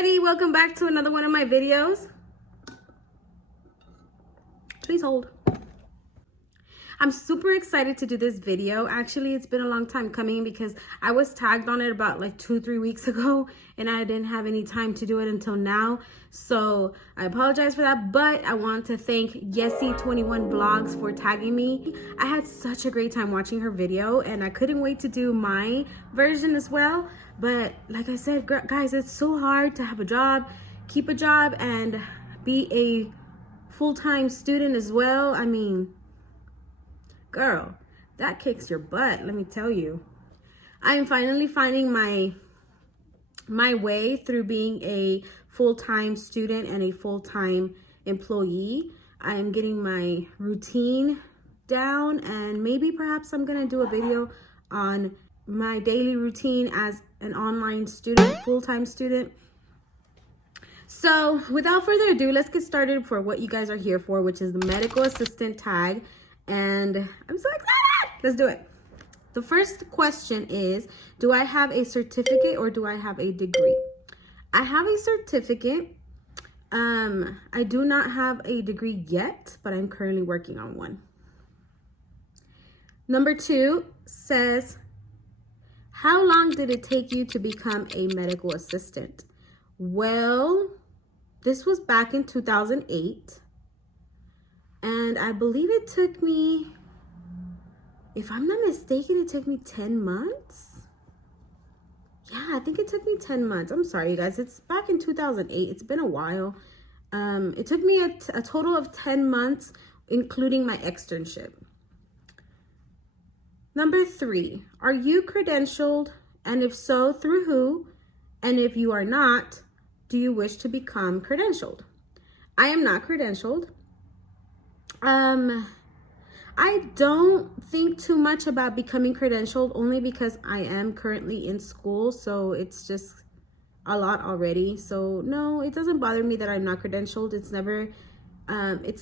everybody, welcome back to another one of my videos. Please hold. I'm super excited to do this video. Actually, it's been a long time coming because I was tagged on it about like 2-3 weeks ago and I didn't have any time to do it until now. So I apologize for that, but I want to thank YESSIII21 VLOGS for tagging me. I had such a great time watching her video and I couldn't wait to do my version as well. But like I said, guys, it's so hard to have a job, keep a job, and be a full-time student as well. I mean, girl, that kicks your butt, let me tell you. I am finally finding my way through being a full-time student and a full-time employee. I am getting my routine down, and maybe perhaps I'm gonna do a video on my daily routine as an online student, full-time student. So without further ado, let's get started for what you guys are here for, which is the medical assistant tag. And I'm so excited. Let's do it. The first question is, do I have a certificate or do I have a degree? I have a certificate. I do not have a degree yet, but I'm currently working on one. Number 2 says, how long did it take you to become a medical assistant? Well, this was back in 2008. And I believe it took me, if I'm not mistaken, it took me 10 months. Yeah, I think it took me 10 months. I'm sorry, you guys. It's back in 2008. It's been a while. It took me a total of 10 months, including my externship. Number 3, are you credentialed? And if so, through who? And if you are not, do you wish to become credentialed? I am not credentialed. I don't think too much about becoming credentialed, only because I am currently in school, so it's just a lot already. So no, it doesn't bother me that I'm not credentialed. It's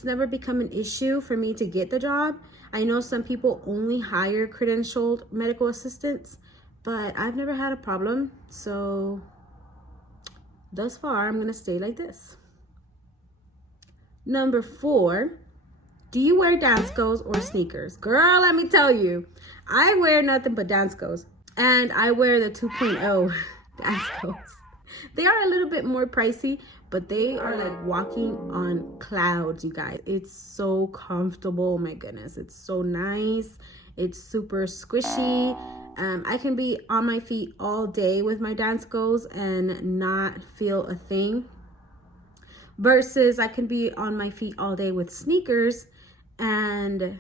never become an issue for me to get the job. I know some people only hire credentialed medical assistants, but I've never had a problem. So thus far, I'm gonna stay like this. Number 4, do you wear Danskos or sneakers? Girl, let me tell you, I wear nothing but Danskos, and I wear the 2.0 Danskos. They are a little bit more pricey, but they are like walking on clouds, you guys. It's so comfortable. Oh my goodness, it's so nice. It's super squishy. I can be on my feet all day with my Danskos and not feel a thing, versus I can be on my feet all day with sneakers and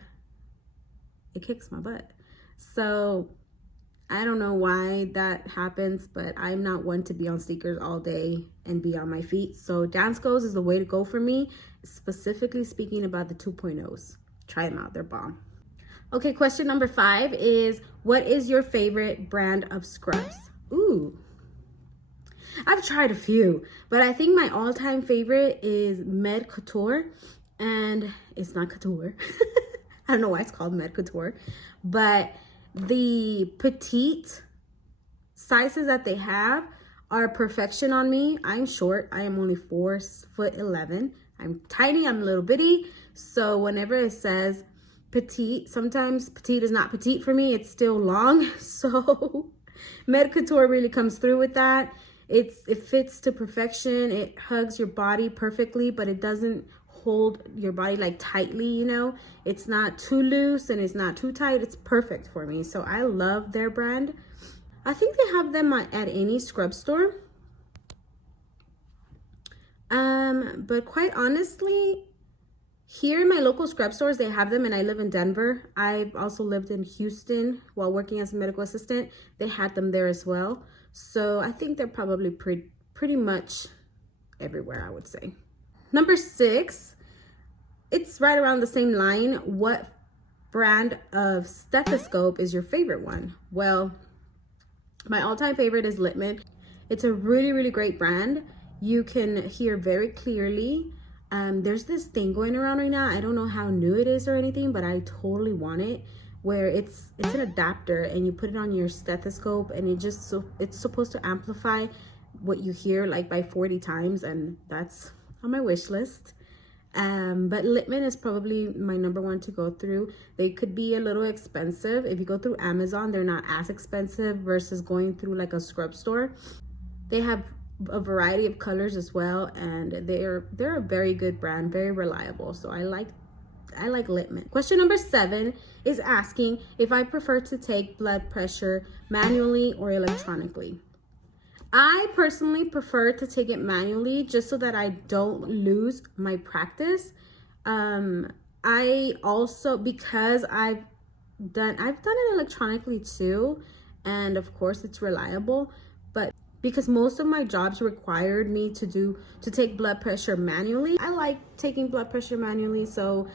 it kicks my butt. So I don't know why that happens, but I'm not one to be on sneakers all day and be on my feet. So Danskos is the way to go for me, specifically speaking about the 2.0s. Try them out, they're bomb. Okay, question number 5 is, what is your favorite brand of scrubs? Ooh, I've tried a few, but I think my all-time favorite is Med Couture, and it's not couture. I don't know why it's called Med Couture, but the petite sizes that they have are perfection on me. I'm short. I am only 4'11". I'm tiny. I'm a little bitty. So whenever it says petite, sometimes petite is not petite for me. It's still long. So Med Couture really comes through with that. It fits to perfection. It hugs your body perfectly, but it doesn't hold your body like tightly, you know. It's not too loose and it's not too tight. It's perfect for me. So I love their brand. I think they have them at any scrub store. But quite honestly, here in my local scrub stores, they have them, and I live in Denver. I've also lived in Houston while working as a medical assistant. They had them there as well. So I think they're probably pretty much everywhere, I would say. Number 6, it's right around the same line. What brand of stethoscope is your favorite one? Well, my all-time favorite is Littman. It's a really, really great brand. You can hear very clearly. There's this thing going around right now. I don't know how new it is or anything, but I totally want it, where it's an adapter and you put it on your stethoscope, and it's supposed to amplify what you hear like by 40 times, and that's on my wish list. But Littman is probably my number one to go through. They could be a little expensive. If you go through Amazon, they're not as expensive versus going through like a scrub store. They have a variety of colors as well, and they're a very good brand, very reliable. So I like Littman. Question number 7 is asking if I prefer to take blood pressure manually or electronically. I personally prefer to take it manually just so that I don't lose my practice. I also, because I've done it electronically too, and of course it's reliable, but because most of my jobs required me to take blood pressure manually, I like taking blood pressure manually. So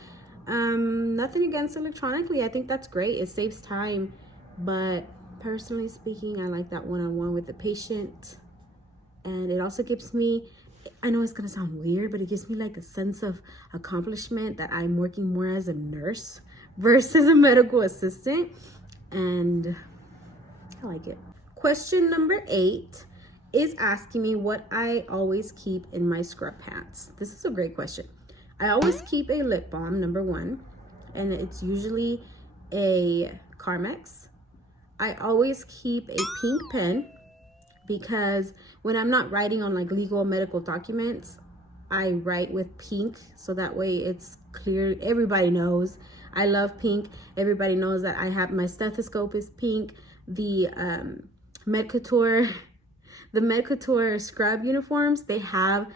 nothing against electronically. I think that's great. It saves time, but personally speaking, I like that one-on-one with the patient. And it also gives me, I know it's gonna sound weird, but it gives me like a sense of accomplishment that I'm working more as a nurse versus a medical assistant. And I like it. Question number 8 is asking me what I always keep in my scrub pants. This is a great question. I always keep a lip balm, number 1, and it's usually a Carmex. I always keep a pink pen because when I'm not writing on like legal medical documents, I write with pink, so that way it's clear. Everybody knows I love pink. Everybody knows that I have my stethoscope is pink. The Medcouture scrub uniforms, they have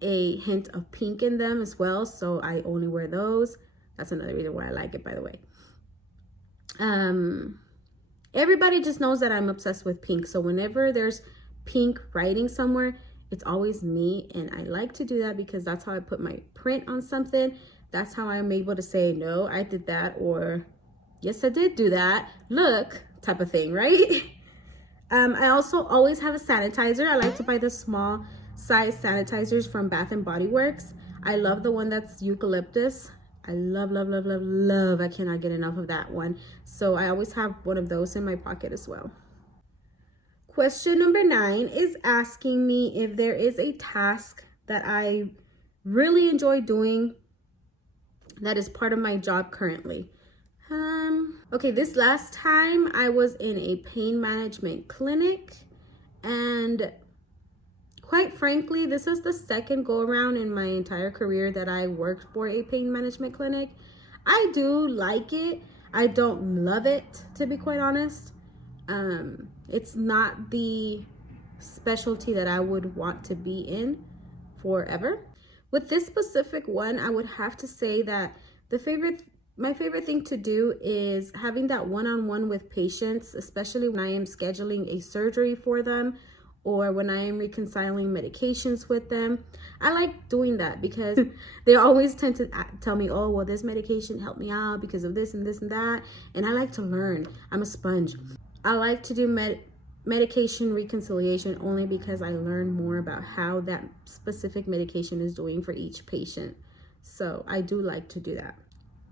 a hint of pink in them as well, so I only wear those. That's another reason why I like it, by the way. Everybody just knows that I'm obsessed with pink, so whenever there's pink writing somewhere, it's always me, and I like to do that because that's how I put my print on something. That's how I'm able to say, no, I did that, or yes, I did do that, look, type of thing, right? I also always have a sanitizer. I like to buy the small size sanitizers from Bath and Body Works. I love the one that's eucalyptus. I love, love, love, love, love. I cannot get enough of that one. So I always have one of those in my pocket as well. Question number 9 is asking me if there is a task that I really enjoy doing that is part of my job currently. Okay, this last time I was in a pain management clinic, and quite frankly, this is the second go around in my entire career that I worked for a pain management clinic. I do like it. I don't love it, to be quite honest. It's not the specialty that I would want to be in forever. With this specific one, I would have to say that my favorite thing to do is having that one-on-one with patients, especially when I am scheduling a surgery for them or when I am reconciling medications with them. I like doing that because they always tend to tell me, oh, well, this medication helped me out because of this and this and that. And I like to learn. I'm a sponge. I like to do medication reconciliation only because I learn more about how that specific medication is doing for each patient. So I do like to do that.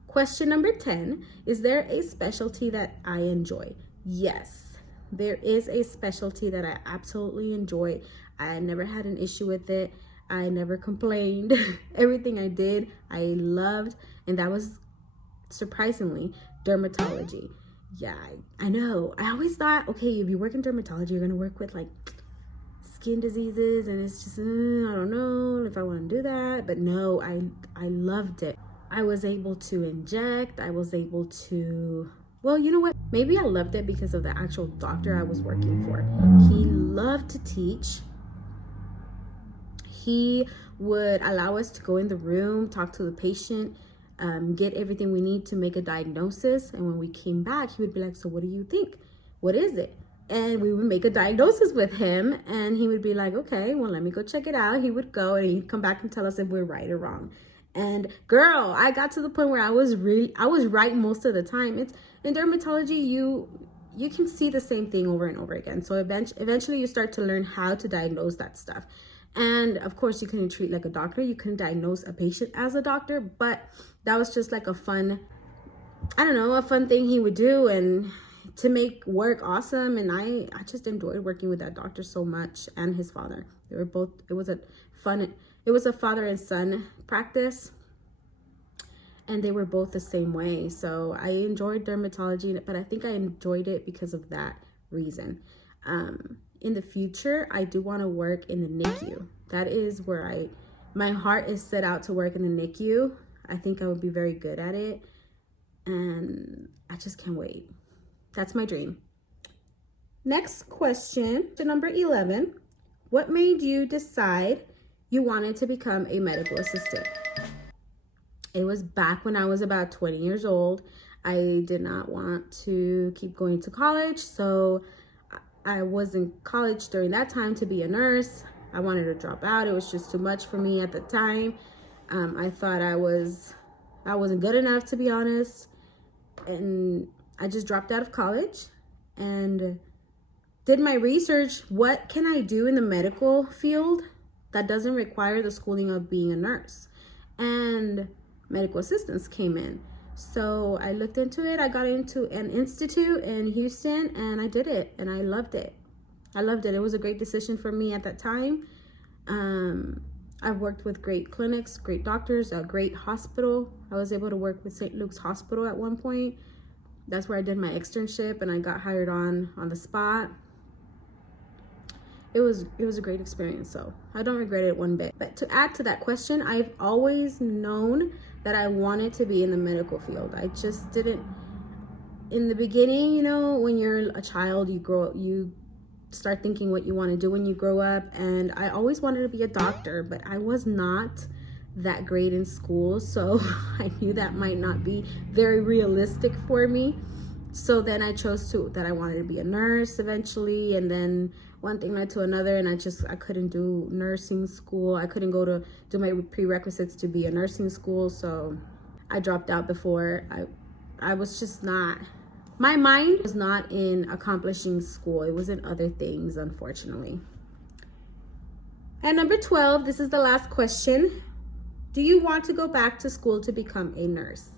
Question number 10, is there a specialty that I enjoy? Yes, there is a specialty that I absolutely enjoy. I never had an issue with it. I never complained. Everything I did, I loved. And that was, surprisingly, dermatology. Yeah, I know. I always thought, okay, if you work in dermatology, you're going to work with like skin diseases. And it's just, I don't know if I want to do that. But no, I loved it. I was able to inject. I was able to, well, you know what? Maybe I loved it because of the actual doctor I was working for. He loved to teach. He would allow us to go in the room, talk to the patient, get everything we need to make a diagnosis. And when we came back, he would be like, so what do you think? What is it? And we would make a diagnosis with him. And he would be like, okay, well, let me go check it out. He would go and he'd come back and tell us if we're right or wrong. And girl, I got to the point where I was right most of the time. It's in dermatology, you can see the same thing over and over again. So eventually you start to learn how to diagnose that stuff. And of course you couldn't treat like a doctor. You couldn't diagnose a patient as a doctor, but that was just like a fun, I don't know, a fun thing he would do. And to make work awesome. And I just enjoyed working with that doctor so much, and his father. They were both, it was a father and son practice, and they were both the same way. So I enjoyed dermatology, but I think I enjoyed it because of that reason. In the future, I do want to work in the NICU. That is where my heart is set out to work in the NICU. I think I would be very good at it, and I just can't wait. That's my dream. Next question, to number 11. What made you decide you wanted to become a medical assistant? It was back when I was about 20 years old. I did not want to keep going to college, so I was in college during that time to be a nurse. I wanted to drop out. It was just too much for me at the time. I thought I wasn't good enough, to be honest. And I just dropped out of college and did my research. What can I do in the medical field that doesn't require the schooling of being a nurse? And medical assistants came in. So I looked into it. I got into an institute in Houston, and I did it, and I loved it. I loved it. It was a great decision for me at that time. I've worked with great clinics, great doctors, a great hospital. I was able to work with St. Luke's Hospital at one point. That's where I did my externship, and I got hired on the spot. It was a great experience, so I don't regret it one bit. But to add to that question, I've always known that I wanted to be in the medical field. I just didn't, in the beginning, you know, when you're a child, you start thinking what you want to do when you grow up. And I always wanted to be a doctor, but I was not that great in school. So I knew that might not be very realistic for me. So then I chose that I wanted to be a nurse eventually. And then one thing led to another, and I couldn't do nursing school. I couldn't go to do my prerequisites to be a nursing school. So I dropped out before. I was just not, my mind was not in accomplishing school. It was in other things, unfortunately. And number 12, this is the last question. Do you want to go back to school to become a nurse?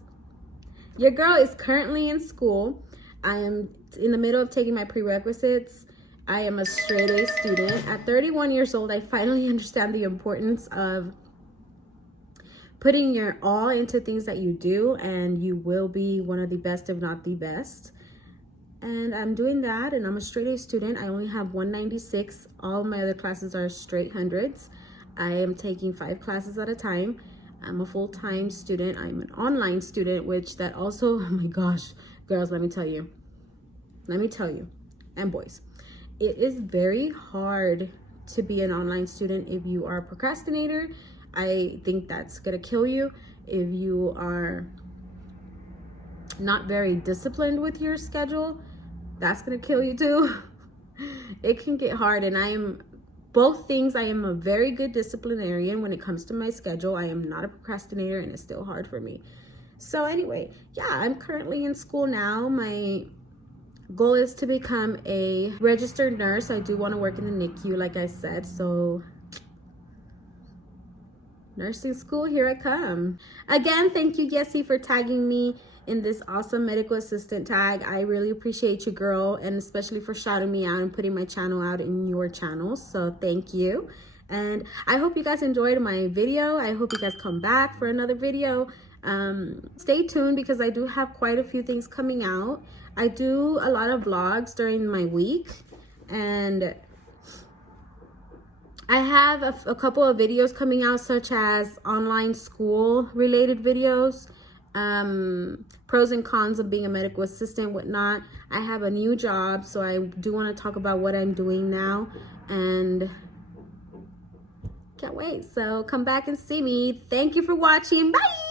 Your girl is currently in school. I am in the middle of taking my prerequisites. I am a straight A student. At 31 years old, I finally understand the importance of putting your all into things that you do, and you will be one of the best, if not the best. And I'm doing that, and I'm a straight A student. I only have 196. All my other classes are straight hundreds. I am taking 5 classes at a time. I'm a full-time student. I'm an online student, which that also, oh my gosh, girls, let me tell you, and boys, it is very hard to be an online student if you are a procrastinator. I think that's gonna kill you. If you are not very disciplined with your schedule, that's gonna kill you too. It can get hard, and I am both things. I am a very good disciplinarian when it comes to my schedule. I am not a procrastinator, and it's still hard for me. So anyway, yeah, I'm currently in school now. My goal is to become a registered nurse. I do want to work in the NICU, like I said. So nursing school, here I come. Again, thank you, Yesi, for tagging me in this awesome medical assistant tag. I really appreciate you, girl, and especially for shouting me out and putting my channel out in your channel. So thank you. And I hope you guys enjoyed my video. I hope you guys come back for another video. Stay tuned, because I do have quite a few things coming out. I do a lot of vlogs during my week, and I have a couple of videos coming out, such as online school related videos, pros and cons of being a medical assistant, whatnot. I have a new job, so I do want to talk about what I'm doing now, and can't wait. So come back and see me. Thank you for watching. Bye.